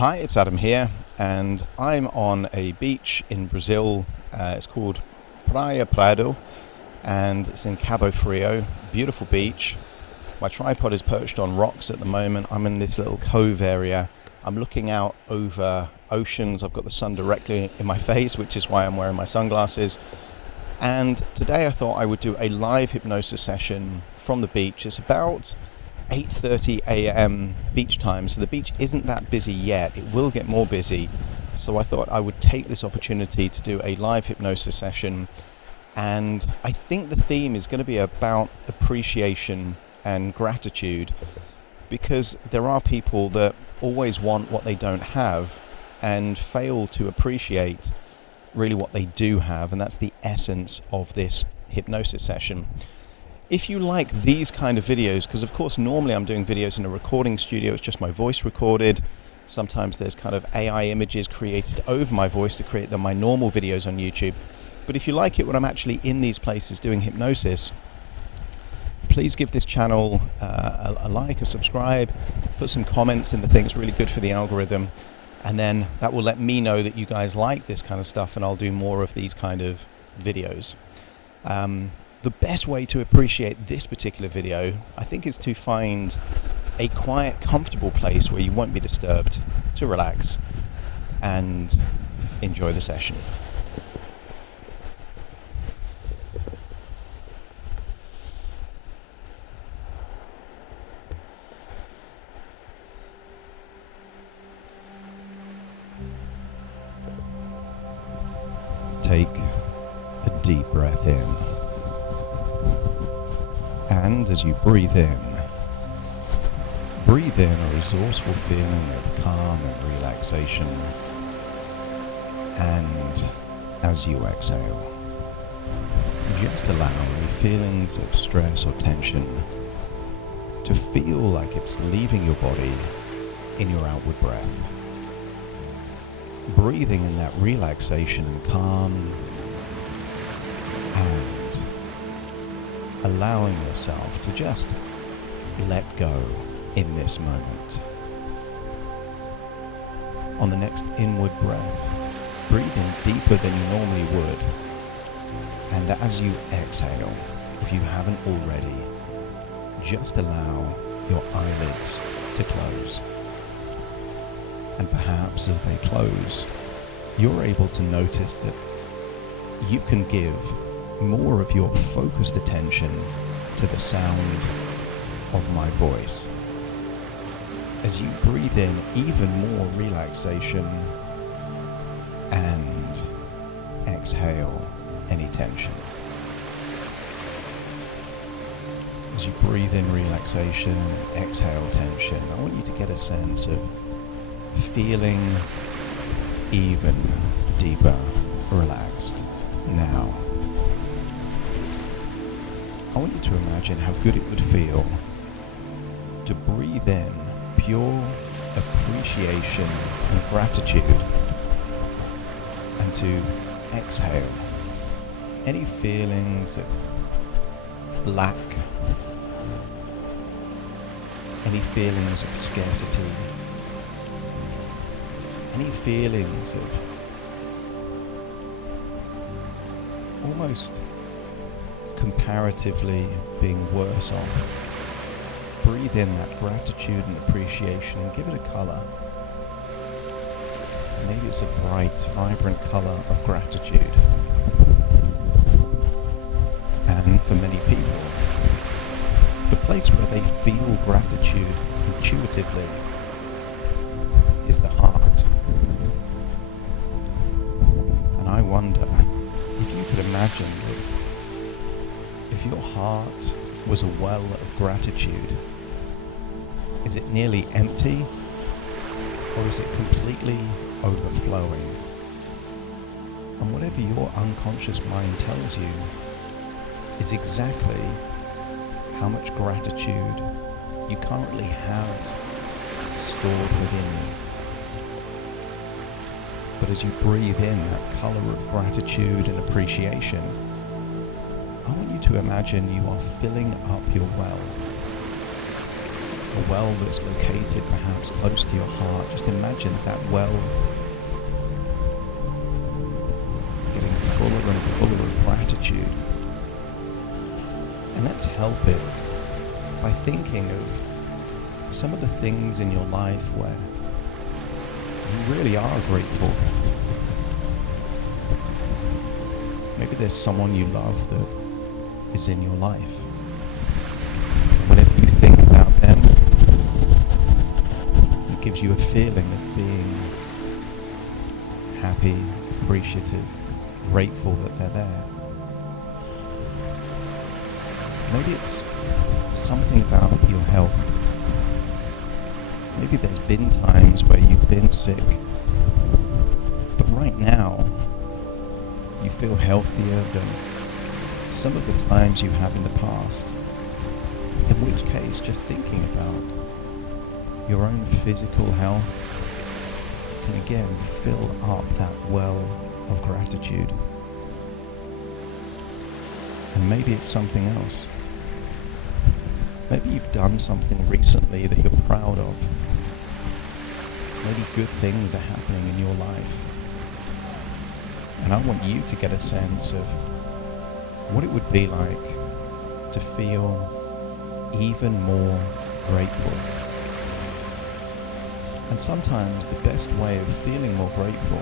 Hi, it's Adam here, and I'm on a beach in Brazil. It's called Praia, and it's in Cabo Frio. Beautiful beach. My tripod is perched on rocks at the moment. I'm in this little cove area. I'm looking out over oceans. I've got the sun directly in my face, which is why I'm wearing my sunglasses. And today I thought I would do a live hypnosis session from the beach. It's about 8:30 a.m. beach time, so the beach isn't that busy yet. It will get more busy, so I thought I would take this opportunity to do a live hypnosis session, and I think the theme is going to be about appreciation and gratitude, because there are people that always want what they don't have and fail to appreciate really what they do have, and that's the essence of this hypnosis session. If you like these kind of videos, because of course normally I'm doing videos in a recording studio, it's just my voice recorded. Sometimes there's kind of AI images created over my voice to create my normal videos on YouTube. But if you like it when I'm actually in these places doing hypnosis, please give this channel a like, a subscribe, put some comments in the thing. It's really good for the algorithm. And then that will let me know that you guys like this kind of stuff, and I'll do more of these kind of videos. The best way to appreciate this particular video, I think, is to find a quiet, comfortable place where you won't be disturbed, to relax and enjoy the session. Take a deep breath in. And as you breathe in a resourceful feeling of calm and relaxation. And as you exhale, just allow any feelings of stress or tension to feel like it's leaving your body in your outward breath. Breathing in that relaxation and calm, and allowing yourself to just let go in this moment. On the next inward breath, breathe in deeper than you normally would. And as you exhale, if you haven't already, just allow your eyelids to close. And perhaps as they close, you're able to notice that you can give more of your focused attention to the sound of my voice. As you breathe in even more relaxation and exhale any tension. As you breathe in relaxation and exhale tension, I want you to get a sense of feeling even deeper relaxed now. I want you to imagine how good it would feel to breathe in pure appreciation and gratitude, and to exhale any feelings of lack, any feelings of scarcity, any feelings of almost comparatively being worse off. Breathe in that gratitude and appreciation and give it a color. Maybe it's a bright, vibrant color of gratitude. And for many people, the place where they feel gratitude intuitively is the heart. And I wonder if you could imagine that if your heart was a well of gratitude, is it nearly empty, or is it completely overflowing? And whatever your unconscious mind tells you is exactly how much gratitude you currently have stored within you. But as you breathe in that color of gratitude and appreciation, I want you to imagine you are filling up your well. a well that's located perhaps close to your heart. Just imagine that well getting fuller and fuller of gratitude. And let's help it by thinking of some of the things in your life where you really are grateful. Maybe there's someone you love that is in your life. Whenever you think about them, it gives you a feeling of being happy, appreciative, grateful that they're there. Maybe it's something about your health. Maybe there's been times where you've been sick, but right now you feel healthier than some of the times you have in the past. In which case, just thinking about your own physical health can again fill up that well of gratitude. And maybe it's something else. Maybe you've done something recently that you're proud of. Maybe good things are happening in your life. And I want you to get a sense of what it would be like to feel even more grateful. And sometimes the best way of feeling more grateful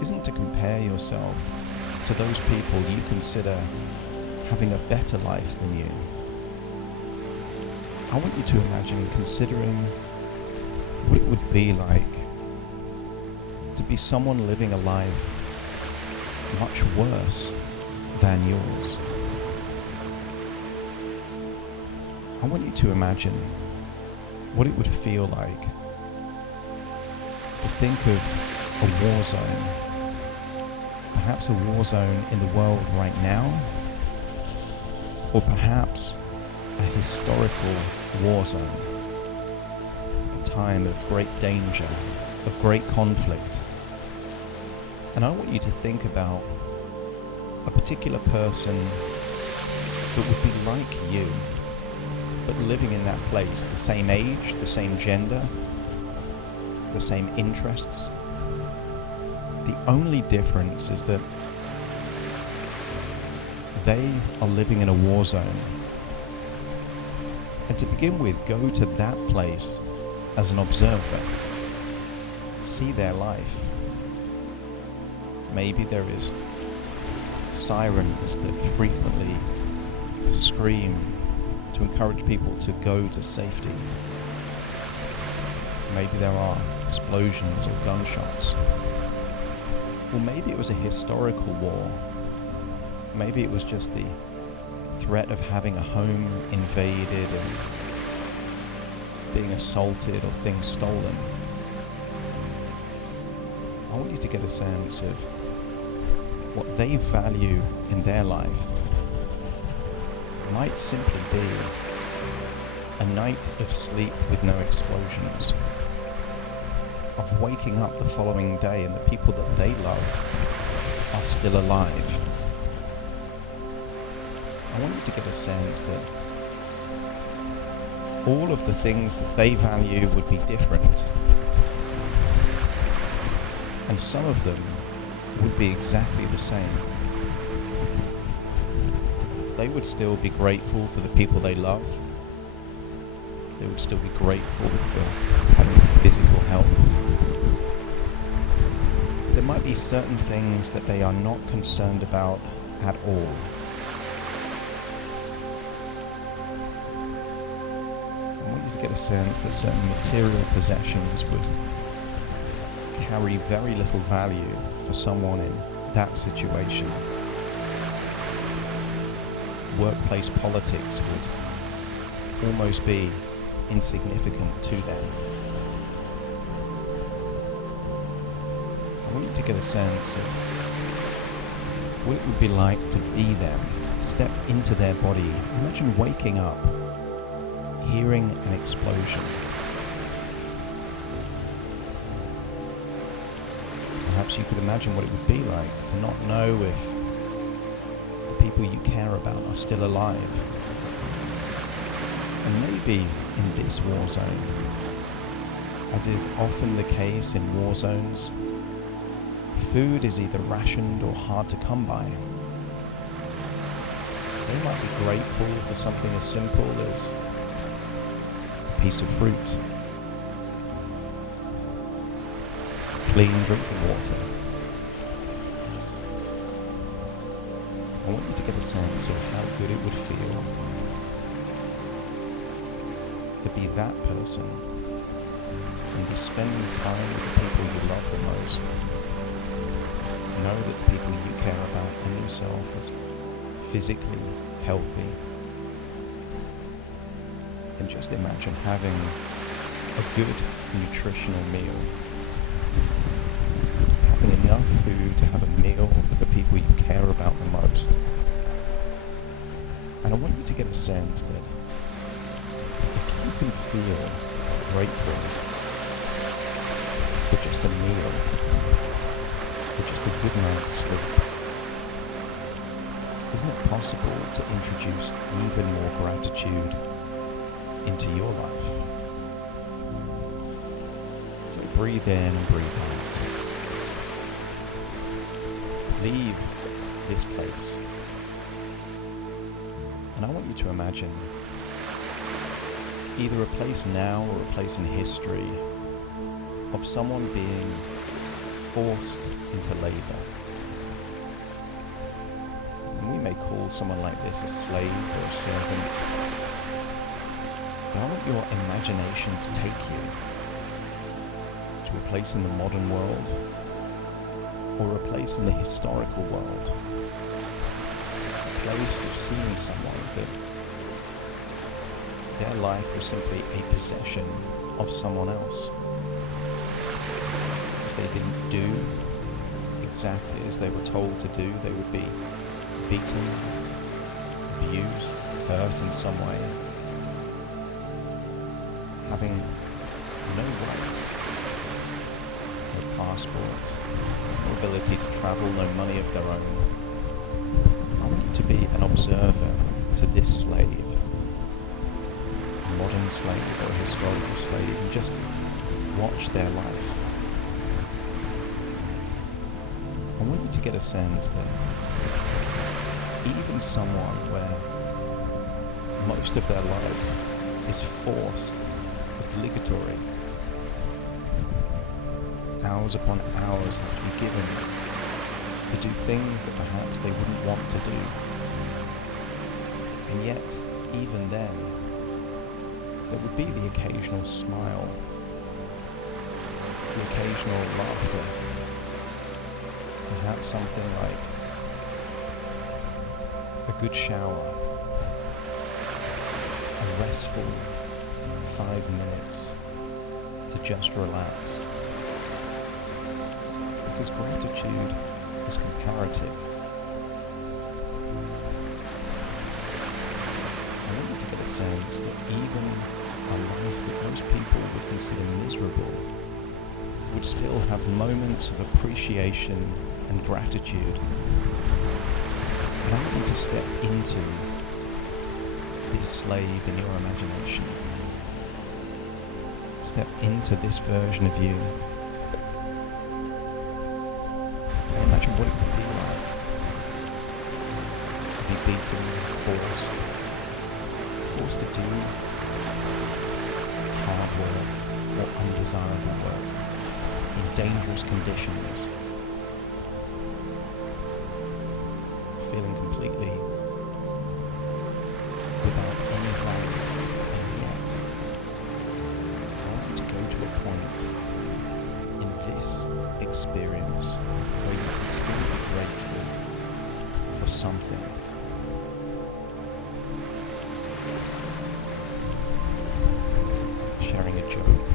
isn't to compare yourself to those people you consider having a better life than you. I want you to imagine considering what it would be like to be someone living a life much worse than yours. I want you to imagine what it would feel like to think of a war zone, perhaps a war zone in the world right now, or perhaps a historical war zone, a time of great danger, of great conflict. And I want you to think about a particular person that would be like you, but living in that place, the same age, the same gender, the same interests. The only difference is that they are living in a war zone. And to begin with, go to that place as an observer. See their life. Maybe there is sirens that frequently scream to encourage people to go to safety. Maybe there are explosions or gunshots. Or maybe it was a historical war. Maybe it was just the threat of having a home invaded and being assaulted or things stolen. I want you to get a sense of what they value in their life. Might simply be a night of sleep with no explosions, of waking up the following day and the people that they love are still alive. I want you to get a sense that all of the things that they value would be different, and some of them would be exactly the same. They would still be grateful for the people they love. They would still be grateful for having physical health. There might be certain things that they are not concerned about at all. I want you to get a sense that certain material possessions would carry very little value for someone in that situation. Workplace politics would almost be insignificant to them. I want you to get a sense of what it would be like to be them, step into their body. Imagine waking up, hearing an explosion. Perhaps you could imagine what it would be like to not know if the people you care about are still alive. And probably be in this war zone. As is often the case in war zones, food is either rationed or hard to come by. They might be grateful for something as simple as a piece of fruit, clean drinking water. I want you to get a sense of how good it would feel to be that person and be spending time with the people you love the most. Know that the people you care about and yourself is physically healthy. And just imagine having a good nutritional meal. Having enough food to have a meal with the people you care about the most. And I want you to get a sense that if you can feel grateful for just a meal, for just a good night's sleep, isn't it possible to introduce even more gratitude into your life? So breathe in and breathe out. Leave this place. And I want you to imagine either a place now or a place in history of someone being forced into labor. And we may call someone like this a slave or a servant, but I want your imagination to take you to a place in the modern world or a place in the historical world. A place of seeing someone that their life was simply a possession of someone else. If they didn't do exactly as they were told to do, they would be beaten, abused, hurt in some way, having no rights, no passport, no ability to travel, no money of their own. I want you to be an observer to this slave, a modern slave or a historical slave, and just watch their life. I want you to get a sense that even someone where most of their life is forced, obligatory, hours upon hours have to be given to do things that perhaps they wouldn't want to do. And yet, even then, there would be the occasional smile, the occasional laughter, perhaps something like a good shower, a restful 5 minutes to just relax. Because gratitude is comparative. I want you to get a sense that even a life that most people would consider miserable would still have moments of appreciation and gratitude. And I want you to step into this slave in your imagination. Step into this version of you. And imagine what it would be like to be beaten, forced to do hard work or undesirable work in dangerous conditions, feeling completely without any value, and yet I want you to go to a point in this experience where you can still be grateful for something. Sharing a joke,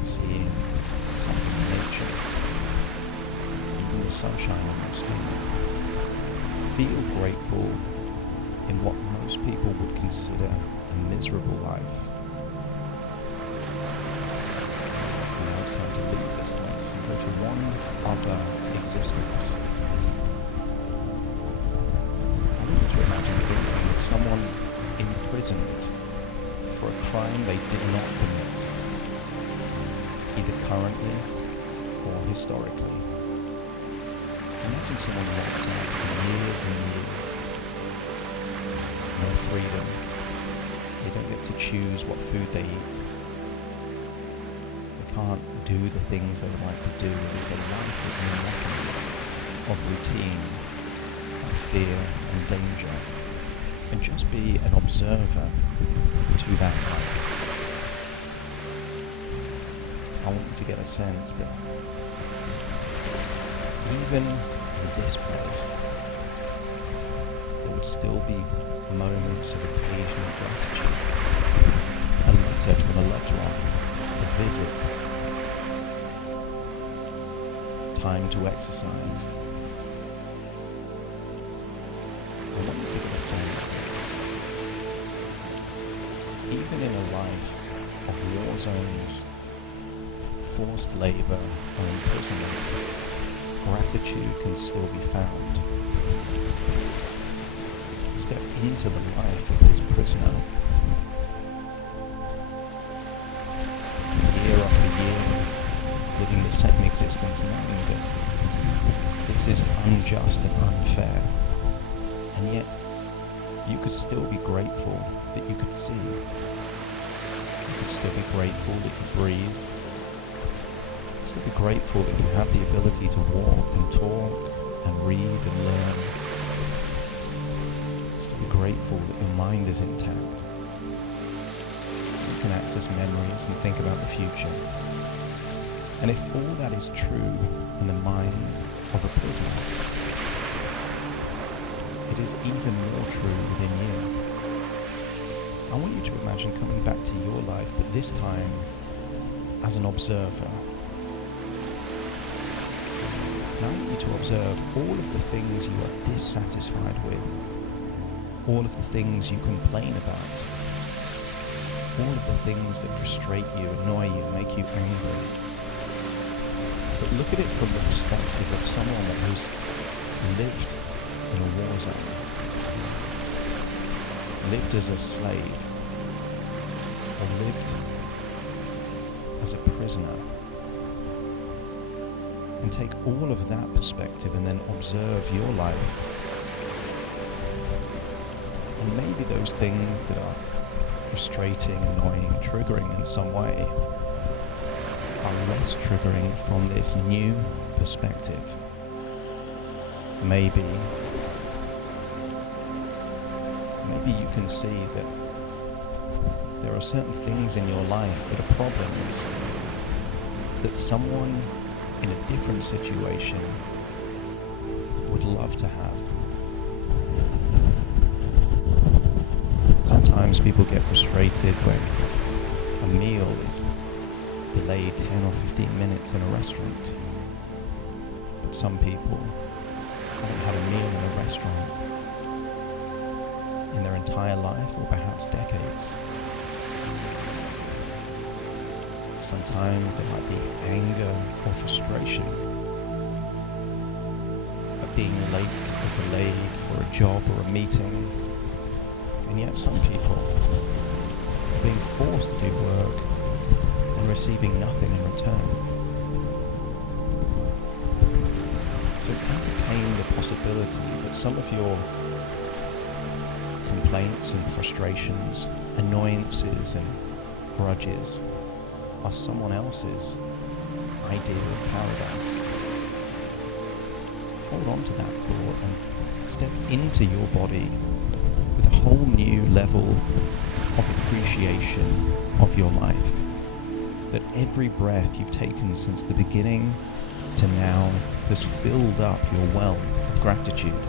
seeing something in nature, even the sunshine on my skin. Feel grateful in what most people would consider a miserable life. Now it's time to leave this place and go to one other existence. I want you to imagine thinking of someone in prison imprisoned for a crime they did not commit, either currently or historically. Imagine someone locked up for years and years. No freedom. They don't get to choose what food they eat. They can't do the things they would like to do. There's a life of monotony, of routine, of fear and danger. And just be an observer to that life. I want you to get a sense that even in this place, there would still be moments of occasional gratitude. A letter from a loved one, a visit, time to exercise. I want you to get a sense that even in a life of war zones, forced labour or imprisonment, gratitude can still be found. Step into the life of this prisoner. Year after year, living the same existence, knowing that this is unjust and unfair. And yet, you could still be grateful that you could see. You could still be grateful that you breathe. Still be grateful that you have the ability to walk and talk and read and learn. Still be grateful that your mind is intact. You can access memories and think about the future. And if all that is true in the mind of a prisoner, it is even more true within you. I want you to imagine coming back to your life, but this time as an observer. And I want you to observe all of the things you are dissatisfied with, all of the things you complain about, all of the things that frustrate you, annoy you, make you angry. But look at it from the perspective of someone who's lived in a war zone, lived as a slave, or lived as a prisoner. And take all of that perspective and then observe your life. And maybe those things that are frustrating, annoying, triggering in some way are less triggering from this new perspective. Maybe you can see that there are certain things in your life that are problems that someone in a different situation would love to have. Sometimes people get frustrated when a meal is delayed 10 or 15 minutes in a restaurant. But some people haven't had a meal in a restaurant in their entire life, or perhaps decades. Sometimes there might be anger or frustration at being late or delayed for a job or a meeting. And yet some people are being forced to do work and receiving nothing in return. So entertain the possibility that some of your complaints and frustrations, annoyances and grudges are someone else's idea of paradise. Hold on to that thought and step into your body with a whole new level of appreciation of your life. That every breath you've taken since the beginning to now has filled up your well with gratitude.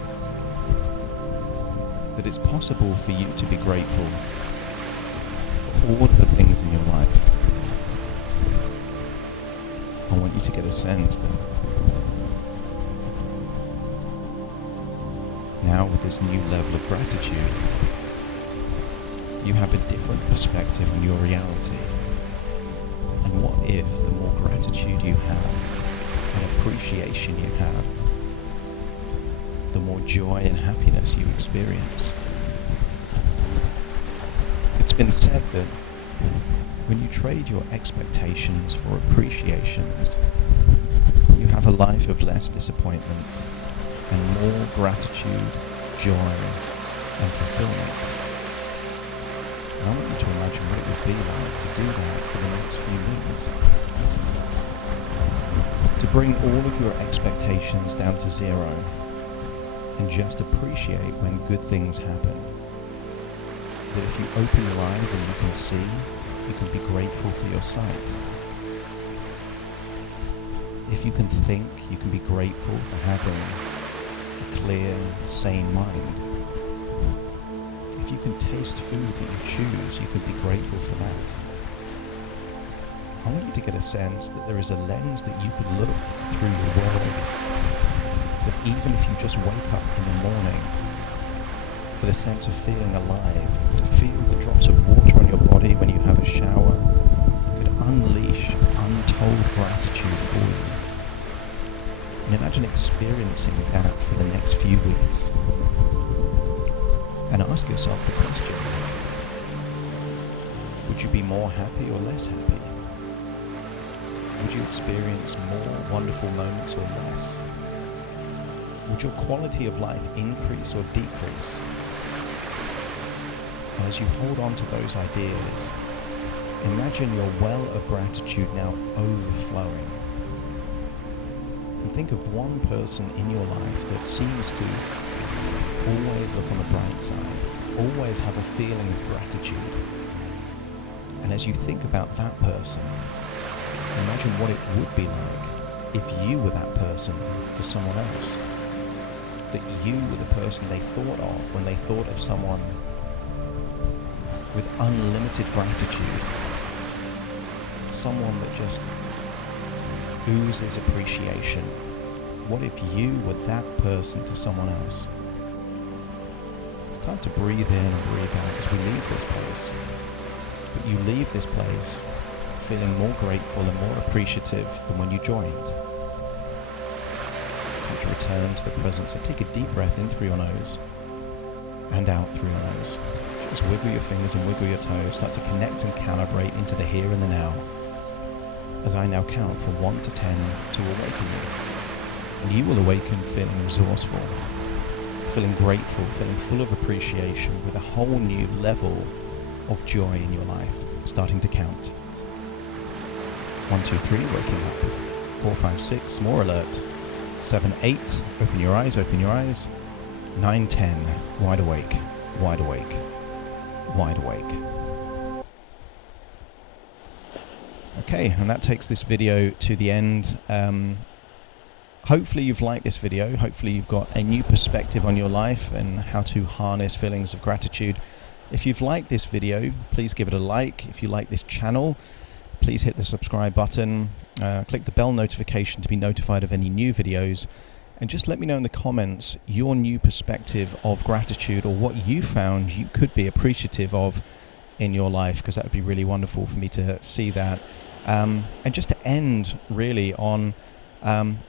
That it's possible for you to be grateful for all of the things in your life. I want you to get a sense that now with this new level of gratitude, you have a different perspective on your reality. And what if the more gratitude you have and appreciation you have, the more joy and happiness you experience? been said that when you trade your expectations for appreciations, you have a life of less disappointment and more gratitude, joy, and fulfillment. I want you to imagine what it would be like to do that for the next few weeks. To bring all of your expectations down to zero and just appreciate when good things happen. That if you open your eyes and you can see, you can be grateful for your sight. If you can think, you can be grateful for having a clear, sane mind. If you can taste food that you choose, you can be grateful for that. I want you to get a sense that there is a lens that you could look through your world, that even if you just wake up in the morning with a sense of feeling alive, to feel the drops of water on your body when you have a shower, could unleash untold gratitude for you. And imagine experiencing that for the next few weeks. And ask yourself the question, would you be more happy or less happy? Would you experience more wonderful moments or less? Would your quality of life increase or decrease? And as you hold on to those ideas, imagine your well of gratitude now overflowing. And think of one person in your life that seems to always look on the bright side, always have a feeling of gratitude. And as you think about that person, imagine what it would be like if you were that person to someone else. That you were the person they thought of when they thought of someone with unlimited gratitude. Someone that just oozes appreciation. What if you were that person to someone else? It's time to breathe in and breathe out as we leave this place. But you leave this place feeling more grateful and more appreciative than when you joined. It's time to return to the present. So take a deep breath in through your nose and out through your nose. Just wiggle your fingers and wiggle your toes. Start to connect and calibrate into the here and the now. As I now count from 1 to 10 to awaken you. And you will awaken feeling resourceful, feeling grateful, feeling full of appreciation with a whole new level of joy in your life, starting to count. 1, 2, 3, waking up. 4, 5, 6, more alert. 7, 8, open your eyes, open your eyes. 9, 10, wide awake, wide awake, wide awake. Okay, and that takes this video to the end. Hopefully you've liked this video. Hopefully you've got a new perspective on your life and how to harness feelings of gratitude. If you've liked this video, please give it a like. If you like this channel, please hit the subscribe button. Click the bell notification to be notified of any new videos. And just let me know in the comments your new perspective of gratitude or what you found you could be appreciative of in your life, because that would be really wonderful for me to see that. And just to end really on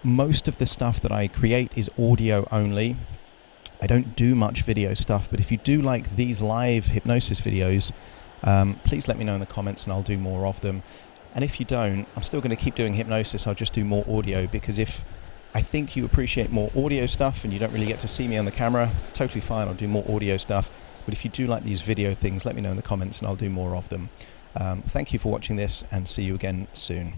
most of the stuff that I create is audio only. I don't do much video stuff, but if you do like these live hypnosis videos, please let me know in the comments and I'll do more of them. And if you don't, I'm still going to keep doing hypnosis. I'll just do more audio, because if I think you appreciate more audio stuff and you don't really get to see me on the camera, totally fine, I'll do more audio stuff. But if you do like these video things, let me know in the comments and I'll do more of them. Thank you for watching this, and see you again soon.